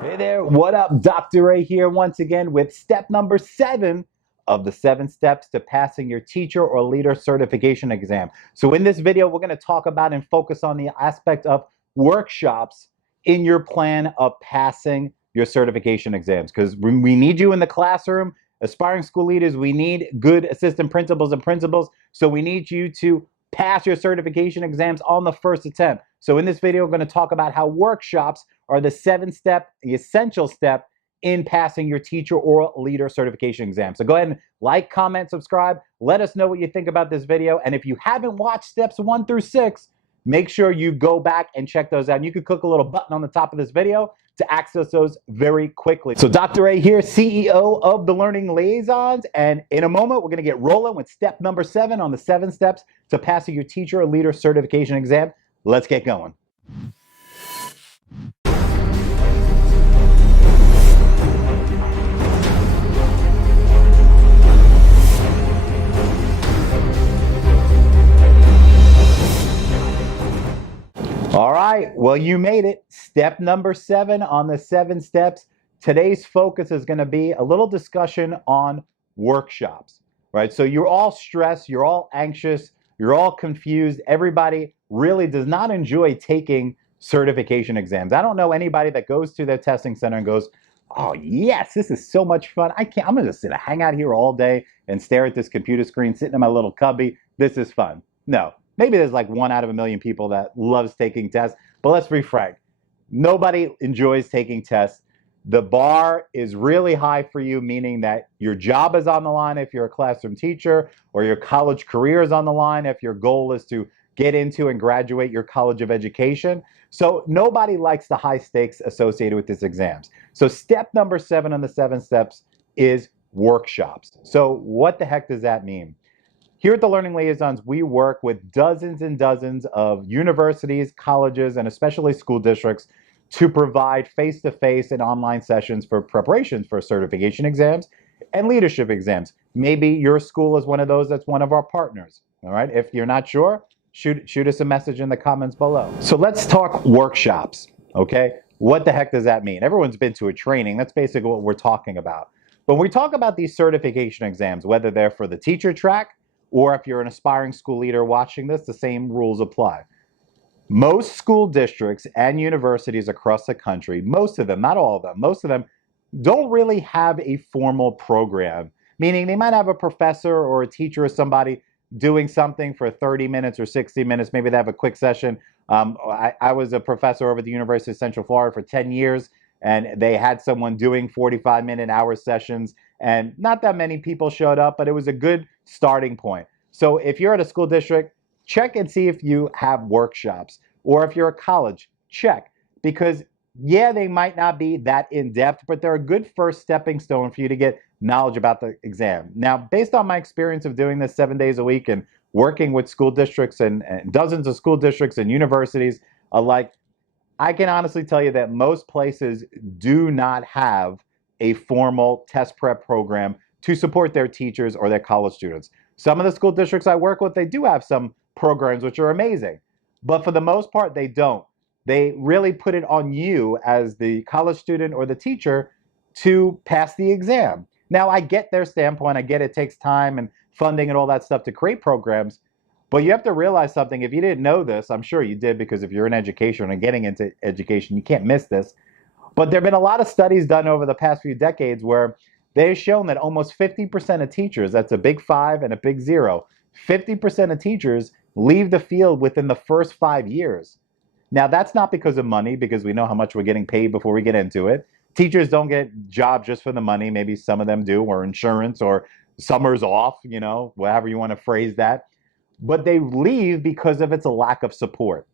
Hey there, what up? Dr. Ray here once again with step number 7 of the 7 steps to passing your teacher or leader certification exam. So in this video, we're going to talk about and focus on the aspect of workshops in your plan of passing your certification exams, because we need you in the classroom. Aspiring school leaders, we need good assistant principals and principals. So we need you to pass your certification exams on the first attempt. So in this video, we're going to talk about how workshops are the 7-step, the essential step in passing your teacher or leader certification exam. So go ahead and like, comment, subscribe. Let us know what you think about this video. And if you haven't watched steps 1 through 6, make sure you go back and check those out. And you can click a little button on the top of this video to access those very quickly. So Dr. Ray here, CEO of the Learning Liaisons. And in a moment, we're going to get rolling with step number 7 on the 7 steps to passing your teacher or leader certification exam. Let's get going. All right, well, you made it. Step number 7 on the 7 steps. Today's focus is going to be a little discussion on workshops, right? So you're all stressed, you're all anxious, you're all confused. Everybody really does not enjoy taking certification exams. I don't know anybody that goes to their testing center and goes, oh, yes, this is so much fun. I'm going to just hang out here all day and stare at this computer screen, sitting in my little cubby. This is fun. No. Maybe there's like 1 out of a million people that loves taking tests, but let's be frank. Nobody enjoys taking tests. The bar is really high for you, meaning that your job is on the line if you're a classroom teacher, or your college career is on the line if your goal is to get into and graduate your college of education. So nobody likes the high stakes associated with these exams. So step number 7 on the 7 steps is workshops. So what the heck does that mean? Here at the Learning Liaisons, we work with dozens and dozens of universities, colleges, and especially school districts to provide face-to-face and online sessions for preparations for certification exams and leadership exams. Maybe your school is one of those that's one of our partners. All right. If you're not sure, shoot us a message in the comments below. So let's talk workshops. Okay. What the heck does that mean? Everyone's been to a training. That's basically what we're talking about. When we talk about these certification exams, whether they're for the teacher track, or if you're an aspiring school leader watching this, the same rules apply. Most school districts and universities across the country, most of them, not all of them, most of them don't really have a formal program, meaning they might have a professor or a teacher or somebody doing something for 30 minutes or 60 minutes. Maybe they have a quick session. I was a professor over at the University of Central Florida for 10 years, and they had someone doing 45-minute hour sessions, and not that many people showed up, but it was a good starting point. So if you're at a school district, check and see if you have workshops, or if you're a college, check, because yeah, they might not be that in-depth, but they're a good first stepping stone for you to get knowledge about the exam. Now, based on my experience of doing this 7 days a week and working with school districts and dozens of school districts and universities alike, I can honestly tell you that most places do not have a formal test prep program to support their teachers or their college students. Some of the school districts I work with, they do have some programs which are amazing, but for the most part, they don't. They really put it on you as the college student or the teacher to pass the exam. Now, I get their standpoint. I get it takes time and funding and all that stuff to create programs, but you have to realize something. If you didn't know this, I'm sure you did, because if you're in education and getting into education, you can't miss this. But there have been a lot of studies done over the past few decades where they've shown that almost 50% of teachers, that's a big 5 and a big 0, 50% of teachers leave the field within the first 5 years. Now, that's not because of money, because we know how much we're getting paid before we get into it. Teachers don't get jobs just for the money. Maybe some of them do, or insurance, or summers off, whatever you want to phrase that. But they leave because of its a lack of support.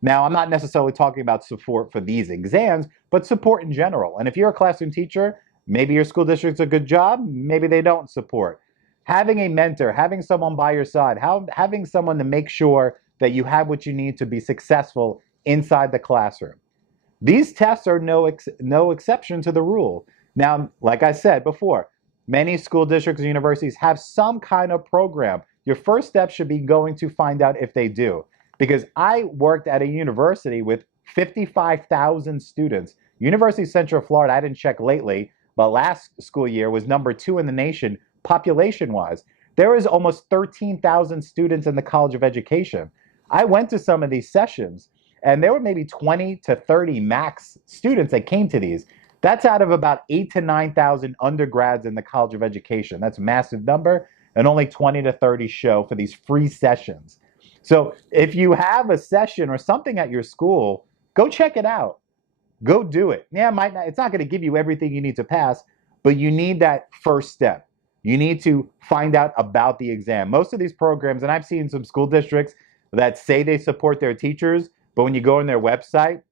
Now, I'm not necessarily talking about support for these exams, but support in general. And if you're a classroom teacher, maybe your school district's a good job, maybe they don't support. Having a mentor, having someone by your side, having someone to make sure that you have what you need to be successful inside the classroom. These tests are no exception to the rule. Now, like I said before, many school districts and universities have some kind of program. Your first step should be going to find out if they do. Because I worked at a university with 55,000 students, University of Central Florida, I didn't check lately, but last school year was #2 in the nation population-wise. There is almost 13,000 students in the College of Education. I went to some of these sessions, and there were maybe 20 to 30 max students that came to these. That's out of about 8 to 9,000 undergrads in the College of Education. That's a massive number, and only 20 to 30 show for these free sessions. So if you have a session or something at your school, go check it out. Go do it. Yeah, it's not going to give you everything you need to pass, but you need that first step. You need to find out about the exam. Most of these programs, and I've seen some school districts that say they support their teachers, but when you go on their website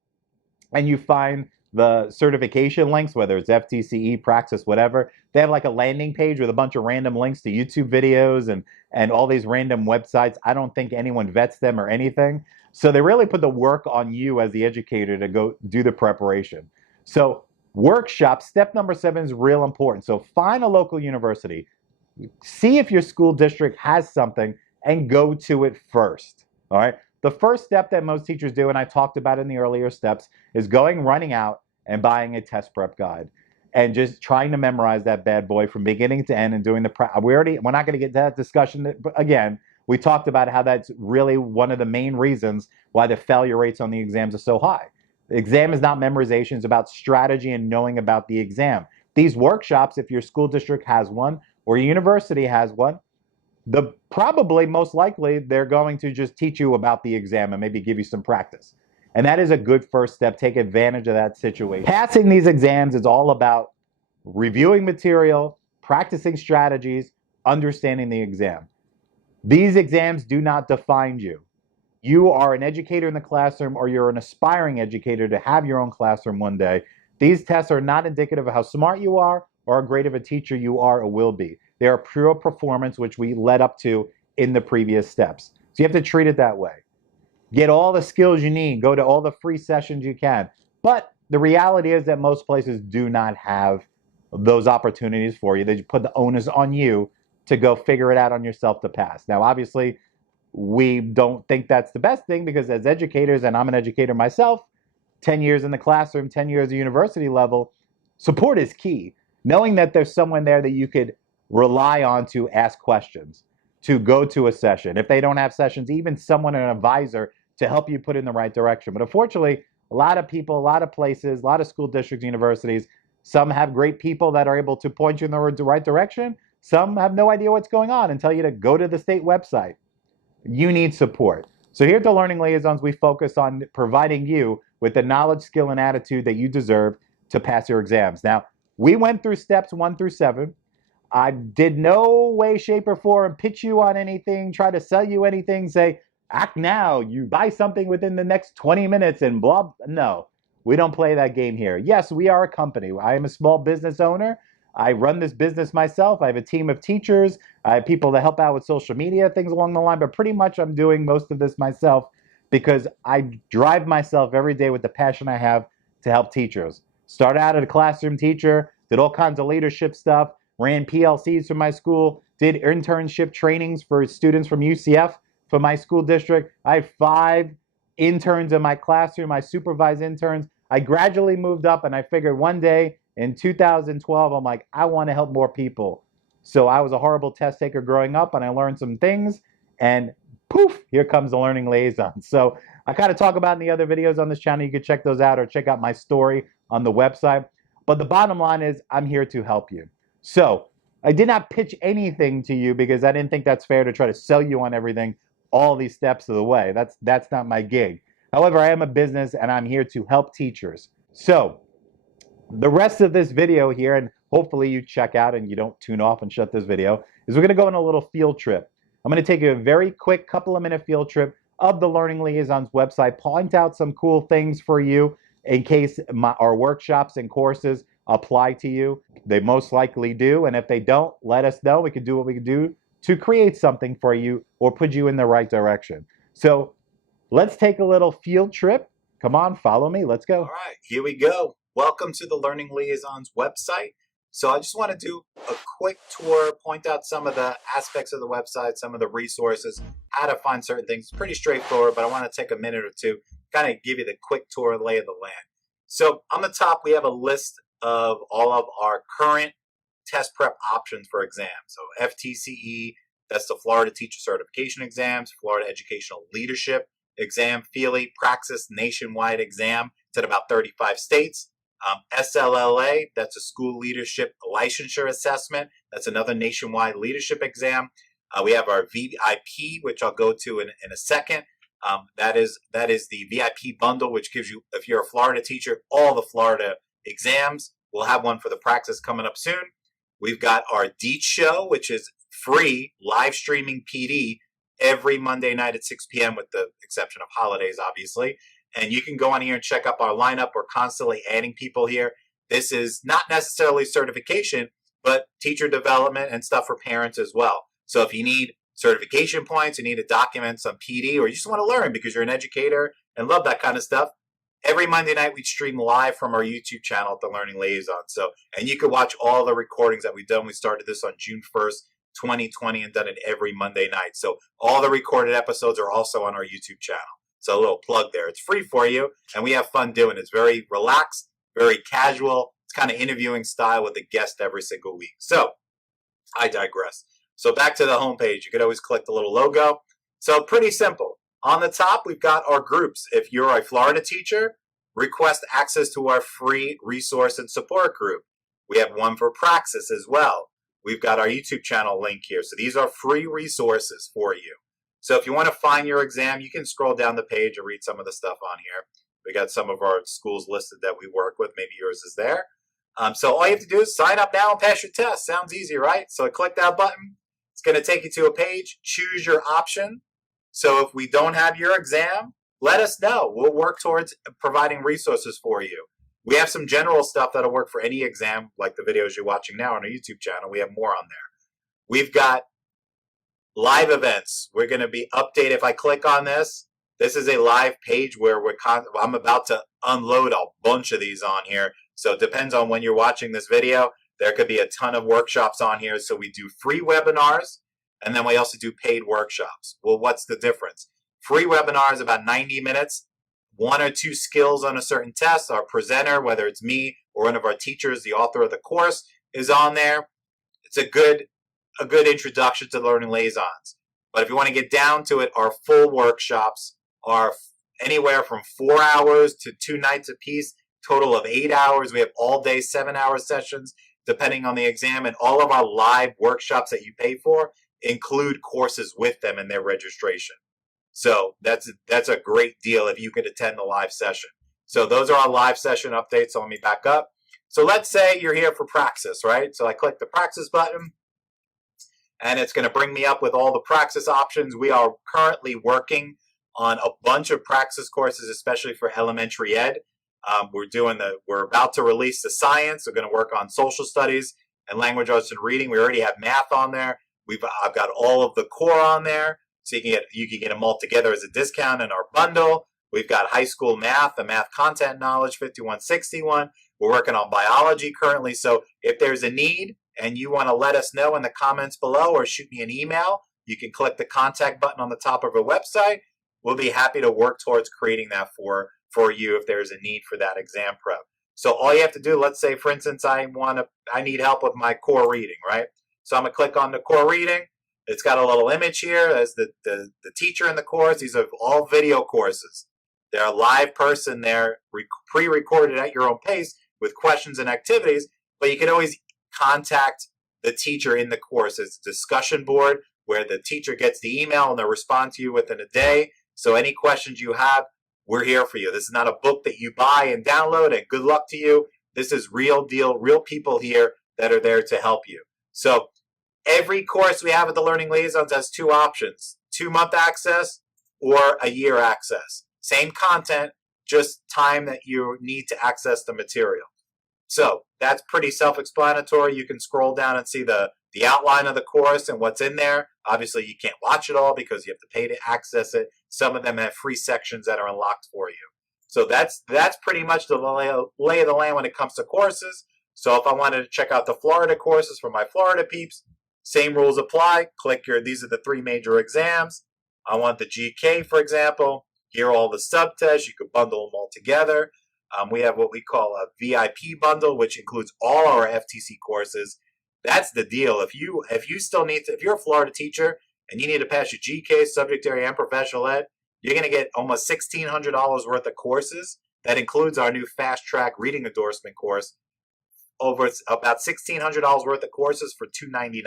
and you find the certification links, whether it's FTCE, Praxis, whatever, they have like a landing page with a bunch of random links to YouTube videos and all these random websites. I don't think anyone vets them or anything. So they really put the work on you as the educator to go do the preparation. So workshops, step number 7 is real important. So find a local university, see if your school district has something, and go to it first. All right. The first step that most teachers do, and I talked about in the earlier steps, is running out and buying a test prep guide and just trying to memorize that bad boy from beginning to end and doing we're not going to get to that discussion again. We talked about how that's really one of the main reasons why the failure rates on the exams are so high. The exam is not memorization, it's about strategy and knowing about the exam. These workshops, if your school district has one or your university has one, probably most likely they're going to just teach you about the exam and maybe give you some practice. And that is a good first step. Take advantage of that situation. Passing these exams is all about reviewing material, practicing strategies, understanding the exam. These exams do not define you. You are an educator in the classroom, or you're an aspiring educator to have your own classroom one day. These tests are not indicative of how smart you are or how great of a teacher you are or will be. They are pure performance, which we led up to in the previous steps. So you have to treat it that way. Get all the skills you need. Go to all the free sessions you can. But the reality is that most places do not have those opportunities for you. They put the onus on you to go figure it out on yourself to pass. Now, obviously, we don't think that's the best thing, because as educators, and I'm an educator myself, 10 years in the classroom, 10 years at university level, support is key. Knowing that there's someone there that you could rely on to ask questions, to go to a session. If they don't have sessions, even someone, an advisor, to help you put in the right direction. But unfortunately, a lot of people, a lot of places, a lot of school districts, universities, some have great people that are able to point you in the right direction. Some have no idea what's going on and tell you to go to the state website. You need support. So here at the Learning Liaisons, we focus on providing you with the knowledge, skill, and attitude that you deserve to pass your exams. Now, we went through steps 1 through 7. I did no way, shape, or form pitch you on anything, try to sell you anything, say, act now, you buy something within the next 20 minutes and blah. No, we don't play that game here. Yes, we are a company. I am a small business owner. I run this business myself. I have a team of teachers. I have people that help out with social media, things along the line, but pretty much I'm doing most of this myself because I drive myself every day with the passion I have to help teachers. Started out as a classroom teacher, did all kinds of leadership stuff, ran PLCs for my school, did internship trainings for students from UCF for my school district. I have 5 interns in my classroom. I supervise interns. I gradually moved up, and I figured one day in 2012, I'm like, I want to help more people. So I was a horrible test taker growing up, and I learned some things, and poof, here comes the Learning Liaison. So I kind of talk about in the other videos on this channel. You can check those out or check out my story on the website. But the bottom line is I'm here to help you. So I did not pitch anything to you because I didn't think that's fair to try to sell you on everything all these steps of the way. That's not my gig. However, I am a business and I'm here to help teachers. So the rest of this video here, and hopefully you check out and you don't tune off and shut this video, is we're going to go on a little field trip. I'm going to take a very quick couple of minute field trip of the Learning Liaisons website, point out some cool things for you in case our workshops and courses apply to you. They most likely do, and if they don't, let us know. We can do what we can do to create something for you or put you in the right direction. So let's take a little field trip. Come on, follow me. Let's go. All right, here we go. Welcome to the Learning Liaisons website. So I just want to do a quick tour, point out some of the aspects of the website, some of the resources, how to find certain things. It's pretty straightforward, but I want to take a minute or two, kind of give you the quick tour lay of the land. So on the top, we have a list of all of our current test prep options for exams. So FTCE, that's the Florida Teacher Certification Exams, Florida Educational Leadership Exam, FELE, Praxis Nationwide Exam. It's at about 35 states. SLLA, that's a School Leadership Licensure Assessment. That's another nationwide leadership exam. We have our VIP, which I'll go to in a second. That is the VIP bundle, which gives you, if you're a Florida teacher, all the Florida exams. We'll have one for the Praxis coming up soon. We've got our Deets Show, which is free live streaming PD every Monday night at 6 p.m. with the exception of holidays, obviously. And you can go on here and check up our lineup. We're constantly adding people here. This is not necessarily certification, but teacher development and stuff for parents as well. So if you need certification points, you need to document some PD, or you just want to learn because you're an educator and love that kind of stuff, every Monday night we stream live from our YouTube channel at The Learning Liaison. So, and you can watch all the recordings that we've done. We started this on June 1st, 2020 and done it every Monday night. So all the recorded episodes are also on our YouTube channel. So a little plug there. It's free for you, and we have fun doing it. It's very relaxed, very casual. It's kind of interviewing style with a guest every single week. So I digress. So back to the homepage. You could always click the little logo. So pretty simple. On the top, we've got our groups. If you're a Florida teacher, request access to our free resource and support group. We have one for Praxis as well. We've got our YouTube channel link here. So these are free resources for you. So if you want to find your exam, you can scroll down the page and read some of the stuff on here. We got some of our schools listed that we work with. Maybe yours is there. So all you have to do is sign up now and pass your test. Sounds easy, right? So click that button. It's going to take you to a page. Choose your option. So if we don't have your exam, let us know. We'll work towards providing resources for you. We have some general stuff that'll work for any exam, like the videos you're watching now on our YouTube channel. We have more on there. We've got live events. We're going to be updated. If I click on this, this is a live page where I'm about to unload a bunch of these on here. So it depends on when you're watching this video. There could be a ton of workshops on here. So we do free webinars, and then we also do paid workshops. Well, what's the difference? Free webinars, about 90 minutes, 1 or 2 skills on a certain test. Our presenter, whether it's me or one of our teachers, the author of the course, is on there. It's a good introduction to Learning Liaisons. But if you want to get down to it, our full workshops are anywhere from 4 hours to 2 nights apiece, total of 8 hours. We have all day 7-hour sessions, depending on the exam. And all of our live workshops that you pay for include courses with them in their registration. So that's a great deal if you could attend the live session. So those are our live session updates. So let me back up. So let's say you're here for Praxis, right? So I click the Praxis button, and it's going to bring me up with all the Praxis options. We are currently working on a bunch of Praxis courses, especially for elementary ed. We're about to release the science. We're going to work on social studies and language arts and reading. We already have math on there. I've got all of the core on there, so you can get them all together as a discount in our bundle. We've got high school math, the math content knowledge 5161. We're working on biology currently. So if there's a need and you want to let us know in the comments below or shoot me an email, you can click the contact button on the top of our website. We'll be happy to work towards creating that for you if there's a need for that exam prep. So all you have to do, let's say, for instance, I need help with my core reading, right? So I'm going to click on the core reading. It's got a little image here as the teacher in the course. These are all video courses. They're a live person there, pre-recorded at your own pace with questions and activities, but you can always contact the teacher in the course. It's a discussion board where the teacher gets the email and they'll respond to you within a day. So any questions you have, we're here for you. This is not a book that you buy and download and good luck to you. This is real deal, real people here that are there to help you. So every course we have at the Learning Liaisons has 2 options, 2-month access or a year access. Same content, just time that you need to access the material. So that's pretty self-explanatory. You can scroll down and see the outline of the course and what's in there. Obviously, you can't watch it all because you have to pay to access it. Some of them have free sections that are unlocked for you. So that's pretty much the lay of the land when it comes to courses. So if I wanted to check out the Florida courses for my Florida peeps, same rules apply. These are the 3 major exams. I want the GK, for example. Here are all the subtests. You could bundle them all together. We have what we call a VIP bundle, which includes all our FTC courses. That's the deal. If you still need to, if you're a Florida teacher and you need to pass your GK, subject area, and professional ed, you're going to get almost $1,600 worth of courses. That includes our new fast track reading endorsement course. Over about $1,600 worth of courses for $299.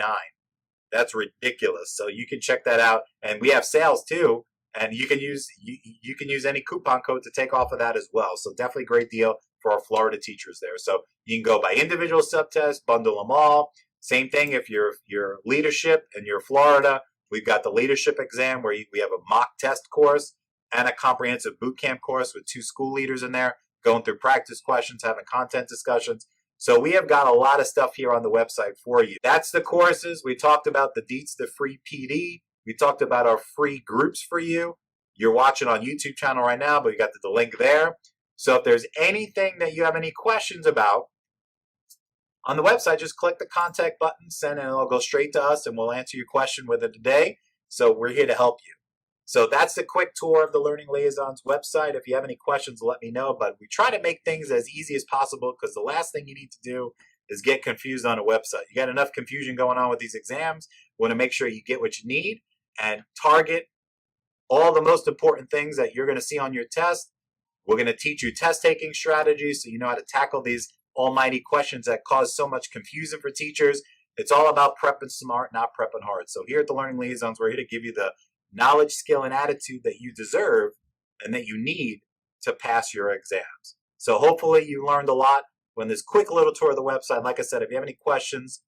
That's ridiculous. So you can check that out, and we have sales too. And you can use any coupon code to take off of that as well. So definitely great deal for our Florida teachers there. So you can go by individual subtests, bundle them all. Same thing if you're leadership and you're Florida. We've got the leadership exam where we have a mock test course and a comprehensive boot camp course with 2 school leaders in there going through practice questions, having content discussions. So we have got a lot of stuff here on the website for you. That's the courses. We talked about the Deets, the free PD. We talked about our free groups for you. You're watching on YouTube channel right now, but we got the link there. So if there's anything that you have any questions about on the website, just click the contact button, send it, and it'll go straight to us, and we'll answer your question within the day. So we're here to help you. So that's the quick tour of the Learning Liaisons website. If you have any questions, let me know. But we try to make things as easy as possible because the last thing you need to do is get confused on a website. You got enough confusion going on with these exams. We want to make sure you get what you need and target all the most important things that you're going to see on your test. We're going to teach you test-taking strategies so you know how to tackle these almighty questions that cause so much confusion for teachers. It's all about prepping smart, not prepping hard. So here at the Learning Liaisons, we're here to give you the knowledge, skill, and attitude that you deserve and that you need to pass your exams. So hopefully you learned a lot from this quick little tour of the website. Like I said, if you have any questions,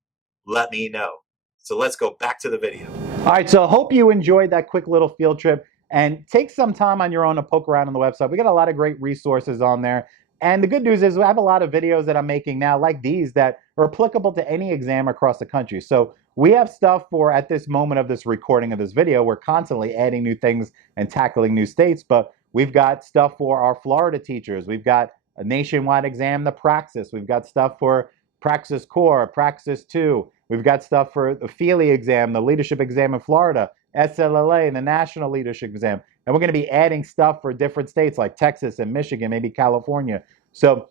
let me know. So let's go back to the video. All right, so I hope you enjoyed that quick little field trip, and take some time on your own to poke around on the website. We got a lot of great resources on there. And the good news is I have a lot of videos that I'm making now like these that are applicable to any exam across the country. So we have stuff for, at this moment of this recording of this video, we're constantly adding new things and tackling new states, but we've got stuff for our Florida teachers. We've got a nationwide exam, the Praxis. We've got stuff for Praxis Core, Praxis 2. We've got stuff for the Feely exam, the leadership exam in Florida, SLLA, and the national leadership exam. And we're going to be adding stuff for different states like Texas and Michigan, maybe California. So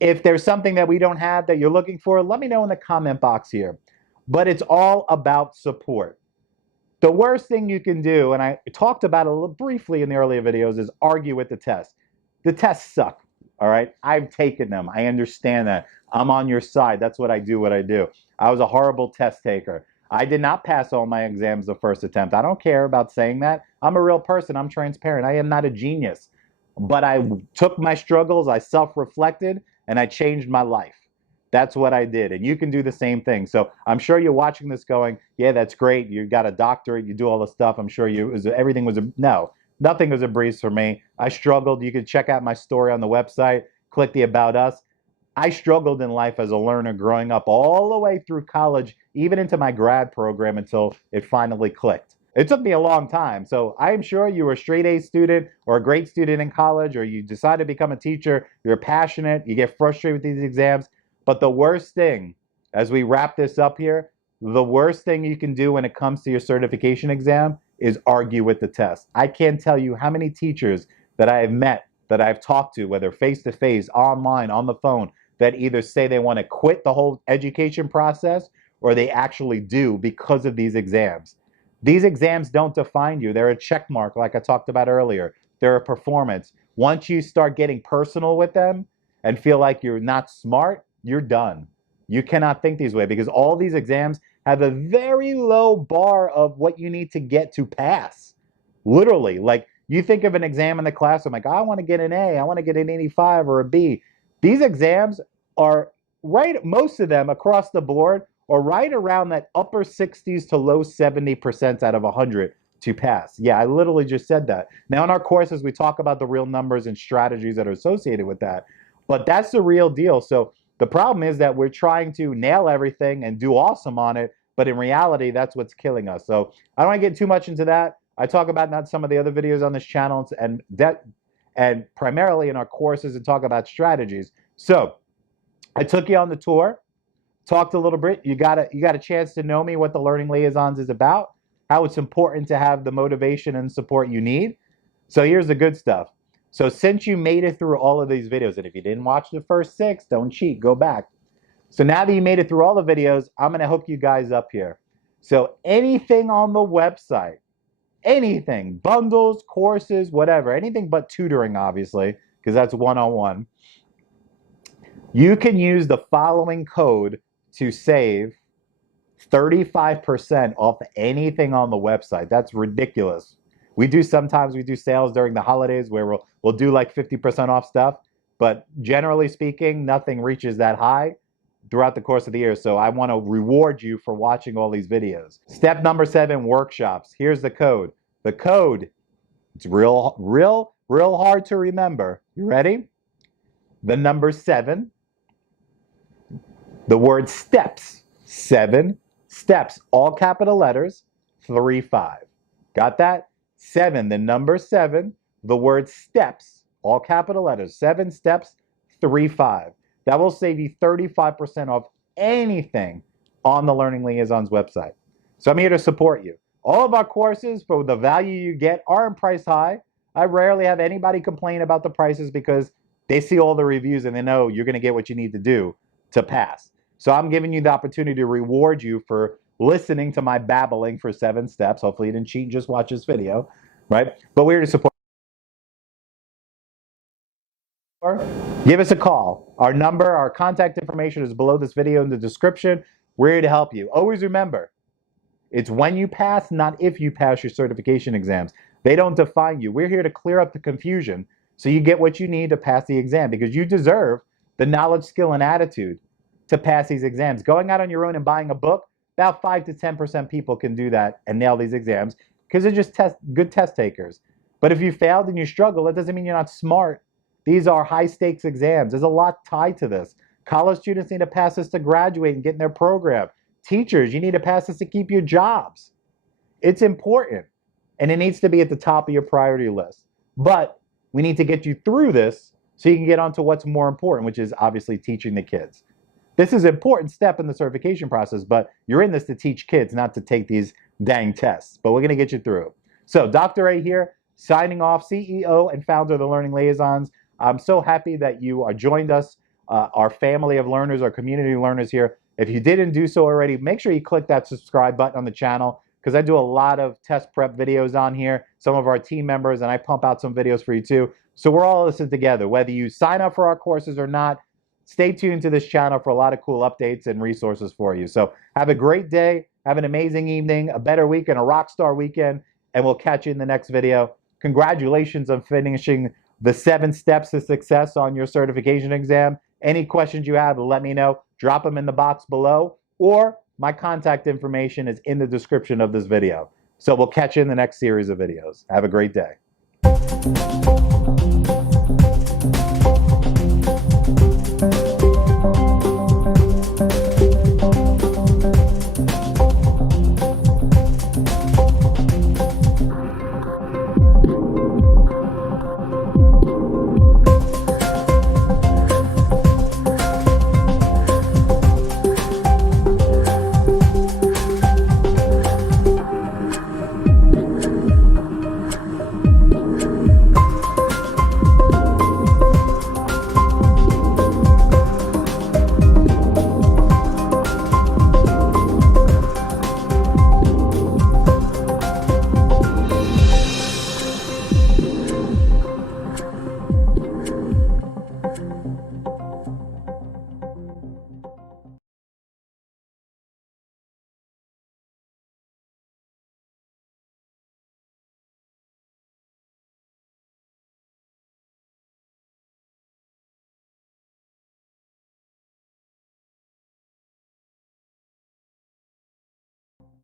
if there's something that we don't have that you're looking for, let me know in the comment box here. But it's all about support. The worst thing you can do, and I talked about it a little briefly in the earlier videos, is argue with the test. The tests suck, all right? I've taken them. I understand that. I'm on your side. That's what I do, I was a horrible test taker. I did not pass all my exams the first attempt. I don't care about saying that. I'm a real person. I'm transparent. I am not a genius. But I took my struggles, I self-reflected, and I changed my life. That's what I did. And you can do the same thing. So I'm sure you're watching this going, yeah, that's great. You got a doctorate. You do all the stuff. I'm sure everything was no, nothing was a breeze for me. I struggled. You can check out my story on the website. Click the About Us. I struggled in life as a learner growing up all the way through college, even into my grad program until it finally clicked. It took me a long time. So I am sure you were a straight A student or a great student in college, or you decide to become a teacher, you're passionate, you get frustrated with these exams. But the worst thing, as we wrap this up here, the worst thing you can do when it comes to your certification exam is argue with the test. I can't tell you how many teachers that I have met, that I've talked to, whether face-to-face, online, on the phone, that either say they want to quit the whole education process or they actually do because of these exams. These exams don't define you. They're a check mark, like I talked about earlier. They're a performance. Once you start getting personal with them and feel like you're not smart, you're done. You cannot think this way because all these exams have a very low bar of what you need to get to pass. Literally, like you think of an exam in the classroom, like I want to get an A, I want to get an 85 or a B. These exams are most of them across the board are right around that upper 60s to low 70% out of 100 to pass. Yeah, I literally just said that. Now in our courses, we talk about the real numbers and strategies that are associated with that, but that's the real deal. So the problem is that we're trying to nail everything and do awesome on it, but in reality, that's what's killing us. So I don't want to get too much into that. I talk about that in some of the other videos on this channel and primarily in our courses and talk about strategies. So I took you on the tour, talked a little bit. You got a chance to know me, what the Learning Liaisons is about, how it's important to have the motivation and support you need. So here's the good stuff. So since you made it through all of these videos, and if you didn't watch the first 6, don't cheat, go back. So now that you made it through all the videos, I'm going to hook you guys up here. So anything on the website, anything, bundles, courses, whatever, anything but tutoring, obviously, because that's one-on-one, you can use the following code to save 35% off anything on the website. That's ridiculous. Sometimes we do sales during the holidays where we'll do like 50% off stuff, but generally speaking, nothing reaches that high throughout the course of the year. So I want to reward you for watching all these videos. Step number 7, workshops. Here's the code. The code, it's real hard to remember. You ready? The number 7, the word steps, 7 steps, all capital letters, 35. Got that? 7, the number 7, the word steps, all capital letters, 7 steps, 35. That will save you 35% off anything on the Learning Liaisons website. So I'm here to support you. All of our courses, for the value you get, aren't price high. I rarely have anybody complain about the prices because they see all the reviews and they know you're going to get what you need to do to pass. So I'm giving you the opportunity to reward you for listening to my babbling for 7 steps. Hopefully you didn't cheat and just watch this video, right? But we're here to support. Give us a call. Our number, our contact information is below this video in the description. We're here to help you. Always remember, it's when you pass, not if you pass your certification exams. They don't define you. We're here to clear up the confusion so you get what you need to pass the exam, because you deserve the knowledge, skill, and attitude to pass these exams. Going out on your own and buying a book, about 5 to 10% people can do that and nail these exams because they're just good test takers. But if you failed and you struggle, that doesn't mean you're not smart. These are high stakes exams. There's a lot tied to this. College students need to pass this to graduate and get in their program. Teachers, you need to pass this to keep your jobs. It's important, and it needs to be at the top of your priority list. But we need to get you through this so you can get on to what's more important, which is obviously teaching the kids. This is an important step in the certification process, but you're in this to teach kids, not to take these dang tests. But we're going to get you through it. So Dr. A here, signing off, CEO and founder of the Learning Liaisons. I'm so happy that you joined us, our family of learners, our community learners here. If you didn't do so already, make sure you click that subscribe button on the channel, because I do a lot of test prep videos on here, some of our team members, and I pump out some videos for you too. So we're all listening together. Whether you sign up for our courses or not, stay tuned to this channel for a lot of cool updates and resources for you. So have a great day, have an amazing evening, a better week, and a rock star weekend, and we'll catch you in the next video. Congratulations on finishing the 7 steps to success on your certification exam. Any questions you have, let me know. Drop them in the box below, or my contact information is in the description of this video. So we'll catch you in the next series of videos. Have a great day.